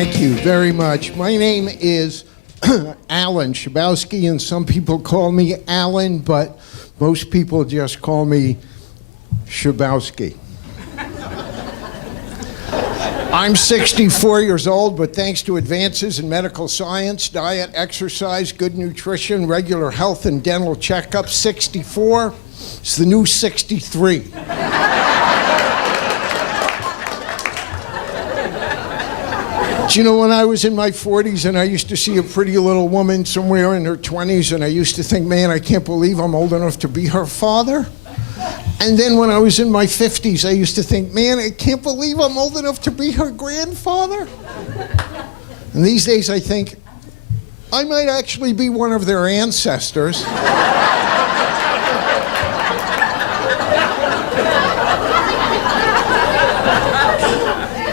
Thank you very much. My name is Alan Schubowsky, and some people call me Alan, but most people just call me Schubowsky. I'm 64 years old, but thanks to advances in medical science, diet, exercise, good nutrition, regular health and dental checkups, 64 is the new 63. Do you know, when I was in my 40s and I used to see a pretty little woman somewhere in her 20s, and I used to think, man, I can't believe I'm old enough to be her father? And then when I was in my 50s, I used to think, man, I can't believe I'm old enough to be her grandfather. And these days I think, I might actually be one of their ancestors.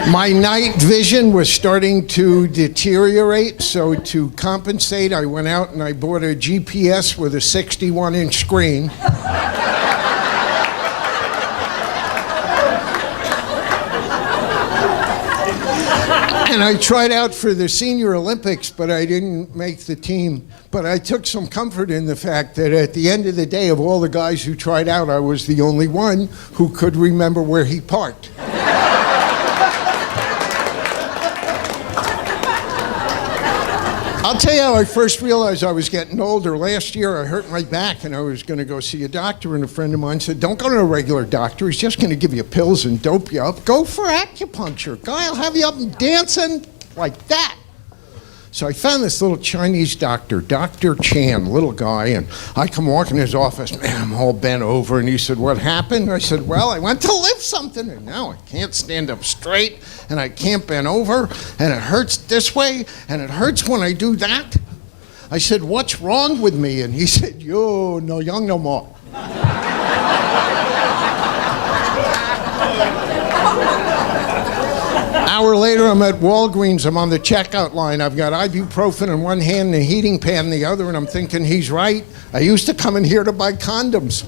My night vision was starting to deteriorate, so to compensate, I went out and I bought a GPS with a 61-inch screen. And I tried out for the Senior Olympics, but I didn't make the team. But I took some comfort in the fact that at the end of the day, of all the guys who tried out, I was the only one who could remember where he parked. I'll tell you how I first realized I was getting older. Last year, I hurt my back, and I was going to go see a doctor, and a friend of mine said, don't go to a regular doctor. He's just going to give you pills and dope you up. Go for acupuncture. Guy will have you up and dancing like that. So I found this little Chinese doctor, Dr. Chan, little guy, and I come walking in his office, man, I'm all bent over, and he said, what happened? I said, well, I went to lift something, and now I can't stand up straight, and I can't bend over, and it hurts this way, and it hurts when I do that. I said, what's wrong with me? And he said, yo, no young no more. Hour later, I'm at Walgreens. I'm on the checkout line. I've got ibuprofen in one hand and a heating pad in the other, and I'm thinking, he's right. I used to come in here to buy condoms.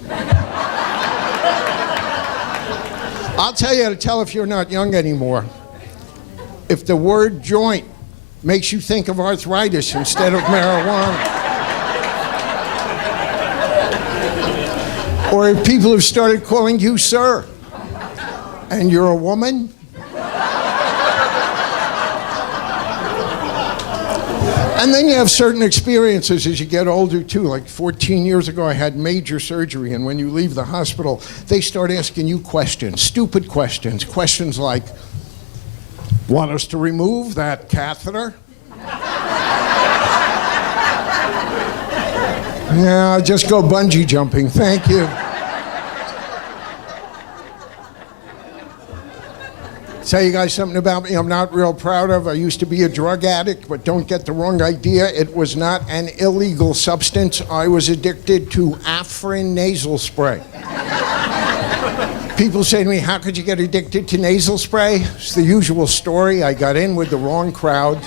I'll tell you how to tell if you're not young anymore. If the word joint makes you think of arthritis instead of marijuana. Or if people have started calling you sir, and you're a woman. And then you have certain experiences as you get older, too. Like 14 years ago, I had major surgery, and when you leave the hospital, they start asking you questions, stupid questions. Questions like, want us to remove that catheter? Yeah, I'll just go bungee jumping, thank you. Tell you guys something about me I'm not real proud of. I used to be a drug addict, but don't get the wrong idea. It was not an illegal substance. I was addicted to Afrin nasal spray. People say to me, how could you get addicted to nasal spray? It's the usual story. I got in with the wrong crowd.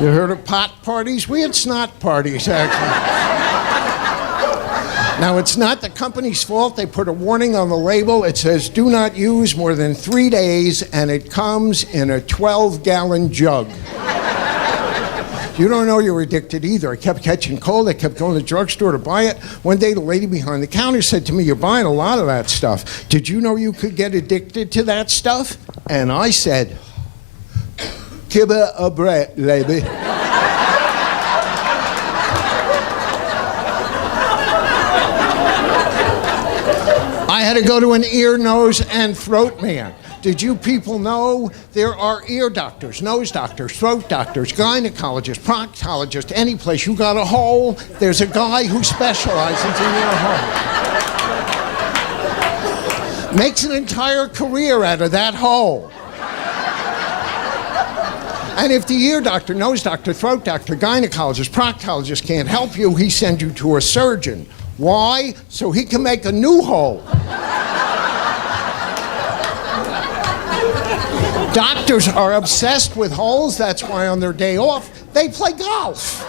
You heard of pot parties? We had snot parties, actually. Now, it's not the company's fault. They put a warning on the label. It says, do not use more than 3 days, and it comes in a 12-gallon jug. You don't know you're addicted either. I kept catching cold. I kept going to the drugstore to buy it. One day, the lady behind the counter said to me, you're buying a lot of that stuff. Did you know you could get addicted to that stuff? And I said, give it a break, lady. I had to go to an ear, nose, and throat man. Did you people know there are ear doctors, nose doctors, throat doctors, gynecologists, proctologists, any place you got a hole, there's a guy who specializes in your hole. Makes an entire career out of that hole. And if the ear doctor, nose doctor, throat doctor, gynecologist, proctologist can't help you, he sends you to a surgeon. Why? So he can make a new hole. Doctors are obsessed with holes. That's why on their day off, they play golf.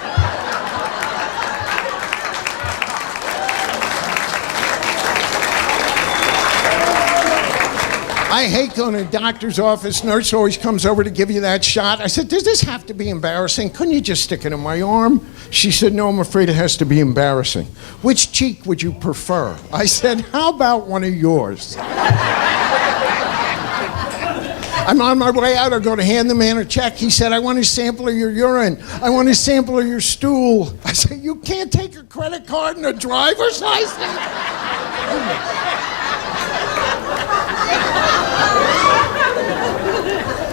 I I hate going to a doctor's office. Nurse always comes over to give you that shot. I said, does this have to be embarrassing? Couldn't you just stick it in my arm? She said, no, I'm afraid it has to be embarrassing. Which cheek would you prefer? I said, how about one of yours? I'm on my way out. I go to hand the man a check. He said, I want a sample of your urine. I want a sample of your stool. I said, you can't take a credit card and a driver's license?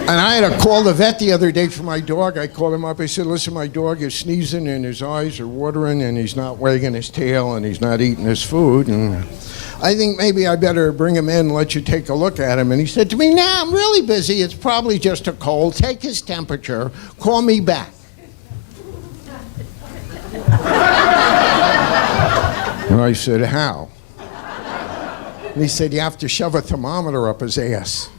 And I had to call the vet the other day for my dog. I called him up. I said, listen, my dog is sneezing and his eyes are watering and he's not wagging his tail and he's not eating his food. And I think maybe I better bring him in and let you take a look at him. And he said to me, nah, I'm really busy. It's probably just a cold. Take his temperature. Call me back. And I said, how? And he said, you have to shove a thermometer up his ass.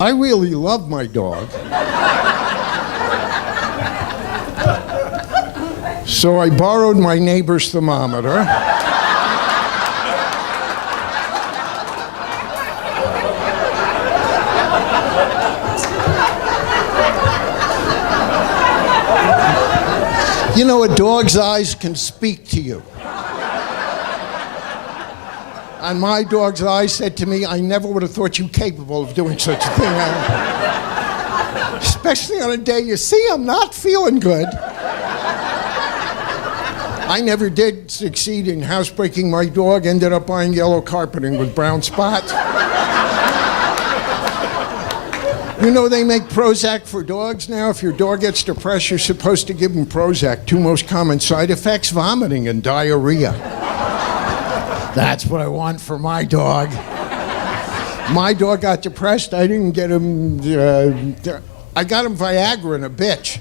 I really love my dog. So I borrowed my neighbor's thermometer. You know, a dog's eyes can speak to you. And my dog's eyes said to me, I never would have thought you capable of doing such a thing. Especially on a day you see I'm not feeling good. I never did succeed in housebreaking my dog, ended up buying yellow carpeting with brown spots. You know they make Prozac for dogs now? If your dog gets depressed, you're supposed to give him Prozac. Two most common side effects, vomiting and diarrhea. That's what I want for my dog. My dog got depressed. I didn't get him... I got him Viagra and a bitch.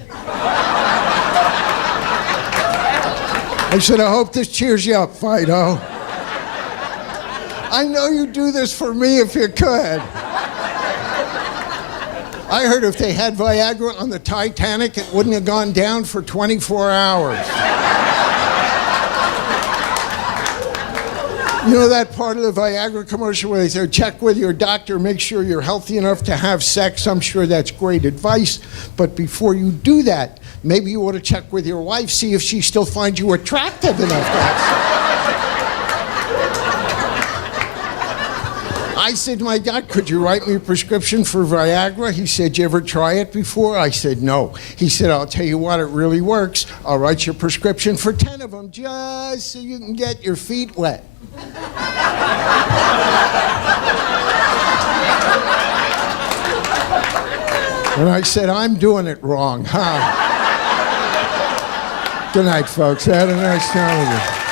I said, I hope this cheers you up, Fido. I know you'd do this for me if you could. I heard if they had Viagra on the Titanic, it wouldn't have gone down for 24 hours. You know that part of the Viagra commercial where they say, check with your doctor, make sure you're healthy enough to have sex? I'm sure that's great advice. But before you do that, maybe you ought to check with your wife, see if she still finds you attractive enough to have sex. I said to my doc, could you write me a prescription for Viagra? He said, you ever try it before? I said, no. He said, I'll tell you what, it really works. I'll write you a prescription for 10 of them just so you can get your feet wet. And I said, I'm doing it wrong, huh? Good night, folks. I had a nice time with you.